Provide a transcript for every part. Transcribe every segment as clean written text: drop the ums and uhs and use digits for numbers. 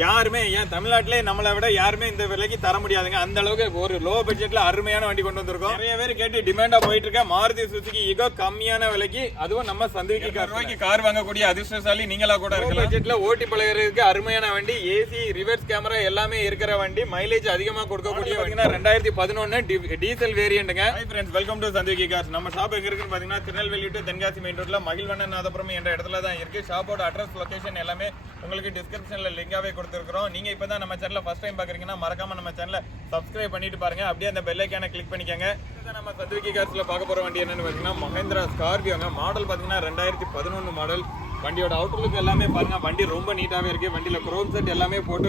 யாருமே ஏன் தமிழ்நாட்டிலே நம்மளை விட யாருமே இந்த விலைக்கு தர முடியாதுங்க. அந்த அளவுக்கு ஒரு லோ பட்ஜெட்ல அருமையான வண்டி கொண்டு வந்திருக்கோம். நிறைய பேர் கேட்டு டிமாண்டா போயிட்டு இருக்க மாருதி சுசுகி ஈகோ கம்மியான விலைக்கு, அதுவும் நம்ம சந்துவிக்கு ரூபாய்க்கு கார் வாங்கக்கூடிய அதிர்ஷ்டசாலி நீங்களா கூட இருக்கலாம். பட்ஜெட்ல ஓட்டி பழகிறதுக்கு அருமையான வண்டி, ஏசி ரிவர்ஸ் கேமரா எல்லாமே இருக்கிற வண்டி, மைலேஜ் அதிகமா கொடுக்கக்கூடிய வண்டினா 2011 டீசல் வேரியண்ட்டுங்க. ஹை ஃப்ரெண்ட்ஸ், வெல்கம் டு சந்துவிக்கு கார்ஸ். நம்ம ஷாப் எங்க இருக்குன்னு பாத்தீங்கன்னா திருநெல்வேலி டு தென்காசி மெயின் ரோட்ல மகிழ்வண்ணநாதபுரம் என்ற இடத்துல தான் இருக்கு. ஷாப்போட அட்ரஸ் லொகேஷன் எல்லாமே உங்களுக்கு டிஸ்கிரிப்ஷன்ல லிங்காவே கொடுத்துருக்கோம். நீங்க இப்பதான் நம்ம சேனலை ஃபர்ஸ்ட் டைம் பாக்குறீங்கன்னா மறக்காம நம்ம சேனலை சப்ஸ்கிரைப் பண்ணிட்டு பாருங்க. அப்படியே அந்த பெல் ஐகானை கிளிக் பண்ணிக்கங்க. நம்ம சந்துவிக்கு கார்ஸ்ல பார்க்க போற வண்டி என்னன்னு பாத்தீங்கன்னா மஹேந்திரா ஸ்கார்பியோங்க. மாடல் பாத்தீங்கன்னா 2011 மாடல். வண்டியோட அவுட்லுக் எல்லாமே பாருங்க, வண்டி ரொம்ப நீட்டாவே இருக்கு. வண்டியில குரோம் செட் எல்லாமே போட்டு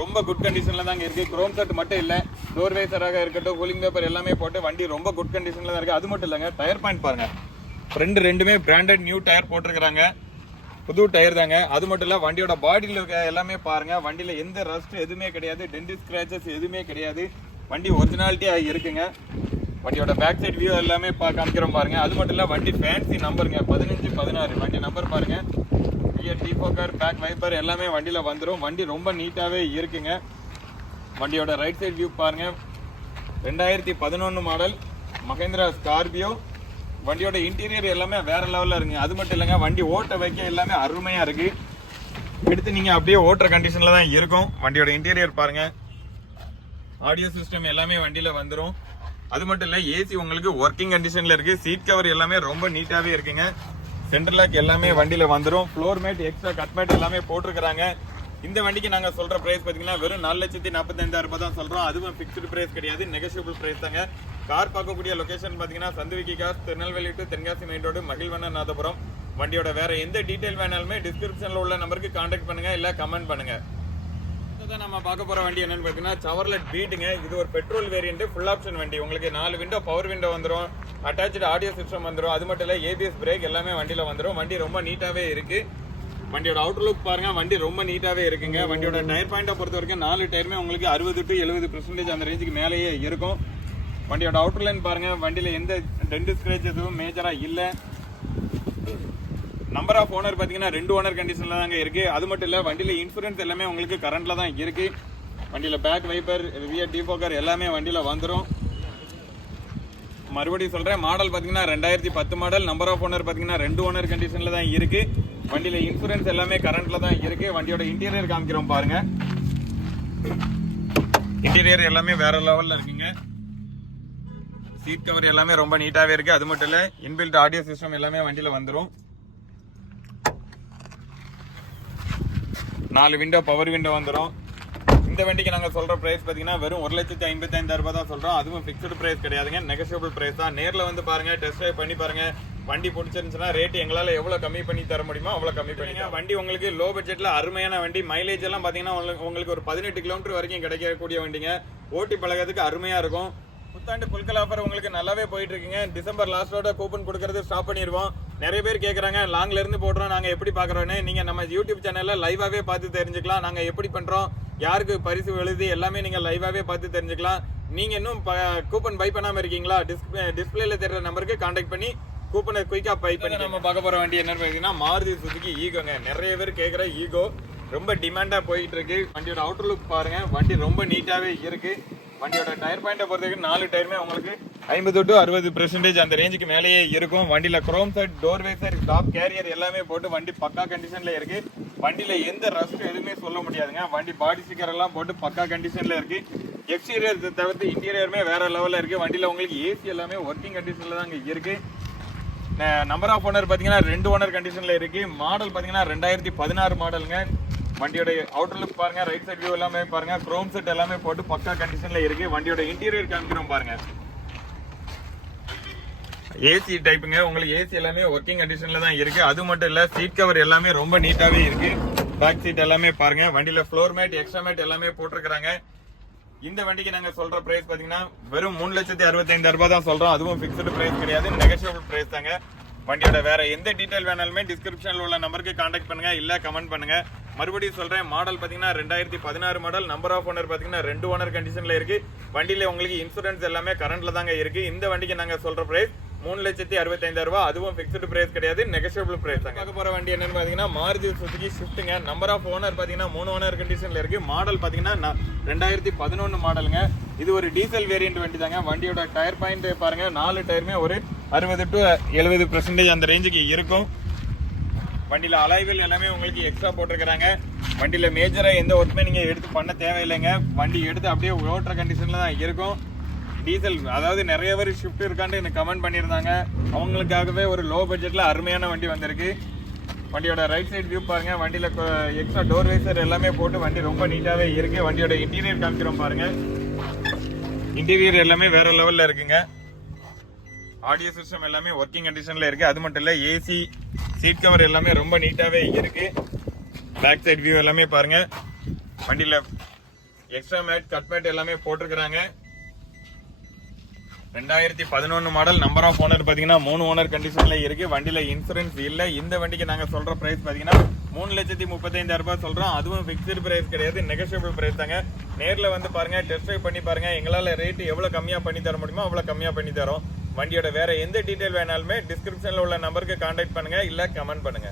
ரொம்ப குட் கண்டிஷன்ல தான் இருக்கு. குரோம் செட் மட்டும் இல்ல, டோர் வைசராக இருக்கட்டும், கூலிங் பேப்பர் எல்லாமே போட்டு வண்டி ரொம்ப குட் கண்டிஷன்ல தான் இருக்கு. அது மட்டும் இல்லங்க, டயர் பாயிண்ட் பாருங்க, ஃப்ரண்ட் ரெண்டுமே பிராண்டட் நியூ டயர் போட்டிருக்காங்க, புது டயர் தாங்க. அது மட்டும் இல்ல, வண்டியோட பாடியில் எல்லாமே பாருங்க, வண்டியில எந்த ரஸ்ட் எதுவுமே கிடையாது, டென்ட் ஸ்கிராச்சஸ் எதுவுமே கிடையாது. வண்டி ஒரிஜினாலிட்டியா இருக்குங்க. வண்டியோட பேக் சைட் வியூ எல்லாமே காமிக்கிறோம் பாருங்க. அது மட்டும் இல்ல, வண்டி ஃபேன்சி நம்பருங்க, 1516 வண்டி நம்பர் பாருங்க. ரியர் டீஃபோக்கர், பேக் வைப்பர் எல்லாமே வண்டியில வந்துடும். வண்டி ரொம்ப நீட்டாவே இருக்குங்க. வண்டியோட ரைட் சைட் வியூ பாருங்க, 2011 மாடல் மஹேந்திரா ஸ்கார்பியோ. வண்டியோட இன்டீரியர் எல்லாமே வேற லெவல்ல இருக்குங்க. அது மட்டும் இல்லைங்க, வண்டி ஓட்ட வைக்க எல்லாமே அருமையா இருக்கு. எடுத்து நீங்க அப்படியே ஓட்டுற கண்டிஷன்ல தான் இருக்கும். வண்டியோட இன்டீரியர் பாருங்க, ஆடியோ சிஸ்டம் எல்லாமே வண்டியில வந்துடும். அது மட்டும் இல்ல, ஏசி உங்களுக்கு ஒர்க்கிங் கண்டிஷன்ல இருக்கு. சீட் கவர் எல்லாமே ரொம்ப நீட்டாவே இருக்குங்க. சென்டர் லாக் எல்லாமே வண்டியில வந்துடும். Floor mat, extra cut mat எல்லாமே போட்டிருக்காங்க. இந்த வண்டிக்கு நாங்க சொல்ற பிரைஸ் பாத்தீங்கன்னா வெறும் 4,45,000 தான் சொல்றோம். அதுவும் பிக்ஸ்டு பிரைஸ் கிடையாது, நெகோஷியபிள் பிரைஸ் தாங்க. கார் பார்க்கக்கூடிய லொகேஷன் பாத்தீங்கன்னா சந்துவிக்கு cars, Tirunelveli to Tenkasi main road, Mahizhvannanathapuram. வண்டியோட வேற எந்த டீடைல் வேணாலுமே டிஸ்கிரிப்ஷன்ல உள்ள நம்பருக்கு கான்டாக்ட் பண்ணுங்க, இல்ல கமெண்ட் பண்ணுங்க. நம்ம பார்க்க போற வண்டி என்னன்னு பாத்தீங்கன்னா செவர்லெட் பீட்டுங்க. இது ஒரு பெட்ரோல் வேரியன்ட், ஃபுல் ஆப்ஷன் வண்டி. உங்களுக்கு 4 விண்டோ பவர் விண்டோ வந்துடும், அட்டாச்சு ஆடியோ சிஸ்டம் வந்துடும். அது மட்டும் இல்ல, ஏபிஎஸ் பிரேக் எல்லாமே வண்டியில வந்துடும். வண்டி ரொம்ப நீட்டாவே இருக்கு. வண்டியோட அவுட்டர் லுக் பாருங்க, வண்டி ரொம்ப நீட்டாவே இருக்குங்க. வண்டியோட டயர் பாயிண்டை பொறுத்த வரைக்கும் 4 டயருமே உங்களுக்கு 60 to 70% அந்த ரேஞ்சுக்கு மேலேயே இருக்கும். வண்டியோட அவுட்டர் லைன் பாருங்க, வண்டியில எந்த டென்ட் ஸ்கிராச் எதுவும் மேஜரா இல்ல. நம்பர் ஆஃப் ஓனர் பாத்தீங்கன்னா 2 ஓனர் கண்டிஷன்ல தாங்க இருக்கு. அது மட்டும் இல்ல, வண்டியில இன்சூரன்ஸ் எல்லாமே உங்களுக்கு கரண்ட்ல தான் இருக்கு. வண்டியில பேக் வைப்பர், ரியர் டீஃபோக்கர் எல்லாமே வண்டியில வந்துடும். மறுபடியும் சொல்றேன், மாடல் பாத்தீங்கன்னா 2010 மாடல். நம்பர் ஆஃப் ஓனர் பாத்தீங்கன்னா 2 ஓனர் கண்டிஷன்ல தான் இருக்கு. வண்டியில இன்சூரன்ஸ் எல்லாமே கரண்ட்ல தான் இருக்கு. வண்டியோட இன்டீரியர் காமிக்கிறோம் பாருங்க. இன்டீரியர் எல்லாமே வேற லெவல்ல இருக்குங்க. சீட் கவர் எல்லாமே ரொம்ப நீட்டாவே இருக்கு. அது மட்டும் இல்ல, இன்பில்ட் ஆடியோ சிஸ்டம் எல்லாமே வண்டியில வந்துடும். 4 விண்டோ பவர் விண்டோ வந்துடும். இந்த வண்டிக்கு நாங்க சொல்ற பிரைஸ் பாத்தீங்கன்னா வெறும் 1,55,000 தான் சொல்றோம். அதுவும் பிக்ஸ்டு பிரைஸ் கிடையாதுங்க, நெகோஷியபிள் பிரைஸ் தான். நேர்ல வந்து பாருங்க, டெஸ்ட் டிரைவ் பண்ணி பாருங்க. வண்டி பிடிச்சிருந்துச்சுன்னா ரேட் எங்களால எவ்வளவு கம்மி பண்ணி தர முடியுமோ அவ்வளவு கம்மி பண்ணிங்க. வண்டி உங்களுக்கு லோ பட்ஜெட்ல அருமையான வண்டி. மைலேஜ் எல்லாம் பாத்தீங்கன்னா உங்களுக்கு ஒரு 18 கிலோமீட்டர் வரைக்கும் கிடைக்கக்கூடிய வண்டிங்க. ஓட்டி பழகிறதுக்கு அருமையா இருக்கும். புத்தாண்டு புல்கல் ஆஃபர் உங்களுக்கு நல்லாவே போயிட்டு இருக்குங்க. டிசம்பர் லாஸ்டோட கூப்பன் கொடுக்கறது ஸ்டாப் பண்ணிடுவோம். நிறைய பேர் கேட்குறாங்க, லாங்ல இருந்து போடுறோம், நாங்க எப்படி பாக்குறோன்னு. நீங்க நம்ம யூடியூப் சேனல்ல லைவாவே பார்த்து தெரிஞ்சுக்கலாம். நாங்க எப்படி பண்றோம், யாருக்கு பரிசு எழுதி எல்லாமே நீங்க லைவாவே பார்த்து தெரிஞ்சுக்கலாம். நீங்க இன்னும் கூப்பன் பை பண்ணாம இருக்கீங்களா? டிஸ்பிளேல தெரியற நம்பருக்கு கான்டாக்ட் பண்ணி கூப்பனை குயிக்கா பை பண்ணி. நம்ம பார்க்க போற வண்டி என்னன்னு பாத்தீங்கன்னா மாருதி சுசுகி ஈகோங்க. நிறைய பேர் கேட்குற ஈகோ ரொம்ப டிமாண்டா போயிட்டு இருக்கு. வண்டியோட அவுட்டர் லுக் பாருங்க, வண்டி ரொம்ப நீட்டாவே இருக்கு. வண்டியோட டயர் பாயிண்டை பொறுத்த வரைக்கும் 4 டயருமே உங்களுக்கு 50 to 60% அந்த ரேஞ்சுக்கு மேலேயே இருக்கும். வண்டியில chrome set, door visor, top carrier எல்லாமே போட்டு வண்டி பக்கா கண்டிஷன்ல இருக்கு. வண்டியில எந்த ரஸ்ட் எதுவுமே சொல்ல முடியாதுங்க. வண்டி பாடி ஸ்டிக்கர் எல்லாம் போட்டு பக்கா கண்டிஷன்ல இருக்கு. எக்ஸ்டீரியர் தவிர்த்து இன்டீரியருமே வேற லெவல்ல இருக்கு. வண்டியில உங்களுக்கு ஏசி எல்லாமே ஒர்க்கிங் கண்டிஷன்ல தான் இருக்கு. நம்பர் ஆஃப் ஓனர் பாத்தீங்கன்னா 2 ஓனர் கண்டிஷன்ல இருக்கு. மாடல் பாத்தீங்கன்னா 2016 மாடலுங்க. வண்டியோட அவுட்டர் லுக் பாருங்க, ரைட் சைட் வியூ எல்லாமே பாருங்க, குரோம் செட் எல்லாமே போட்டு பக்கா கண்டிஷன்ல இருக்கு. வண்டியோட இன்டீரியர் காமிக்கிறோம் பாருங்க. ஏசி டைப்புங்க, உங்களுக்கு ஏசி எல்லாமே ஒர்க்கிங் கண்டிஷன்ல தான் இருக்கு. அது மட்டும் இல்ல, சீட் கவர் எல்லாமே ரொம்ப நீட்டாவே இருக்கு. பேக் சீட் எல்லாமே பாருங்க. வண்டியில ஃப்ளோர் மேட், எக்ஸ்ட்ரா மேட் எல்லாமே போட்டிருக்காங்க. இந்த வண்டிக்கு நாங்க சொல்ற பிரைஸ் பாத்தீங்கன்னா வெறும் 3,65,000 தான் சொல்றோம். அதுவும் பிக்ஸ்டு பிரைஸ் கிடையாது, நெகோஷியபிள் பிரைஸ் தாங்க. வண்டியோட வேற எந்த டீடைல் வேணாலுமே டிஸ்கிரிப்ஷன்ல உள்ள நம்பருக்கு கான்டாக்ட் பண்ணுங்க, இல்ல கமெண்ட் பண்ணுங்க. மறுபடியும் சொல்றேன், மாடல் பாத்தீங்கன்னா 2016 மாடல். நம்பர் ஆஃப் ஓனர் பாத்தீங்கன்னா 2 ஓனர் கண்டிஷன்ல இருக்கு. வண்டியில உங்களுக்கு இன்சூரன்ஸ் எல்லாமே கரண்ட்ல தாங்க இருக்கு. இந்த வண்டிக்கு நாங்க சொல்ற பிரைஸ் 3,65,000 ரூபாய். அதுவும் ஃபிக்ஸ்டு பிரைஸ் கிடையாது, நெகோஷியபிள் பிரைஸ் தாங்க. பார்க்க போற வண்டி என்னன்னு பாத்தீங்கன்னா மாருதி சுசுகி ஷிஃப்ட்டுங்க. நம்பர் ஆஃப் ஓனர் பாத்தீங்கன்னா 3 ஓனர் கண்டிஷன்ல இருக்கு. மாடல் பாத்தீங்கன்னா 2011 மாடலுங்க. இது ஒரு டீசல் வேரியன்ட் வண்டி தாங்க. வண்டியோட டயர் பாயிண்ட் பாருங்க, 4 டயருமே ஒரு 60 to 70% அந்த ரேஞ்சுக்கு இருக்கும். வண்டியில அலைவில் எல்லாமே உங்களுக்கு எக்ஸ்ட்ரா போட்டிருக்கிறாங்க. வண்டியில மேஜரா எந்த ஒர்க்குமே நீங்க எடுத்து பண்ண தேவையில்லைங்க. வண்டி எடுத்து அப்படியே ஓட்டுற கண்டிஷன்ல தான் இருக்கும். டீசல், அதாவது நிறைய பேர் ஷிஃப்ட் இருக்கான்னு எனக்கு கமெண்ட் பண்ணியிருந்தாங்க. அவங்களுக்காகவே ஒரு லோ பட்ஜெட்ல அருமையான வண்டி வந்திருக்கு. வண்டியோட ரைட் சைடு வியூ பாருங்க. வண்டியில எக்ஸ்ட்ரா டோர் வைசர் எல்லாமே போட்டு வண்டி ரொம்ப நீட்டாவே இருக்கு. வண்டியோட இன்டீரியர் காமிக்கிறோம் பாருங்க. இன்டீரியர் எல்லாமே வேற லெவல்ல இருக்குங்க. ஆடியோ சிஸ்டம் எல்லாமே ஒர்க்கிங் கண்டிஷன்ல இருக்கு. அது மட்டும் இல்ல ஏசி சீட் கவர் எல்லாமே ரொம்ப நீட்டாவே இருக்கு. பேக் சைடு வியூ எல்லாமே பாருங்க. வண்டியில எக்ஸ்ட்ரா மேட், கட் மேட் எல்லாமே போட்டிருக்கிறாங்க. 2011 மாடல். நம்பர் ஆஃப் ஓனர் பாத்தீங்கன்னா 3 ஓனர் கண்டிஷன்ல இருக்கு. வண்டியில இன்சூரன்ஸ் இல்ல. இந்த வண்டிக்கு நாங்க சொல்ற பிரைஸ் பாத்தீங்கன்னா 3,35,000 ரூபாய் சொல்றோம். அதுவும் பிக்ஸ்டு பிரைஸ் கிடையாது, நெகோஷியபிள் பிரைஸ் தாங்க. நேர்ல வந்து பாருங்க, டெஸ்ட் ட்ரைவ் பண்ணி பாருங்க. எங்களால ரேட் எவ்வளவு கம்மியா பண்ணி தர முடியுமோ அவ்வளவு கம்மியா பண்ணி தரோம். வண்டியோட வேற எந்த டீடைல் வேணாலுமே டிஸ்கிரிப்ஷன்ல உள்ள நம்பருக்கு கான்டாக்ட் பண்ணுங்க, இல்ல கமெண்ட் பண்ணுங்க.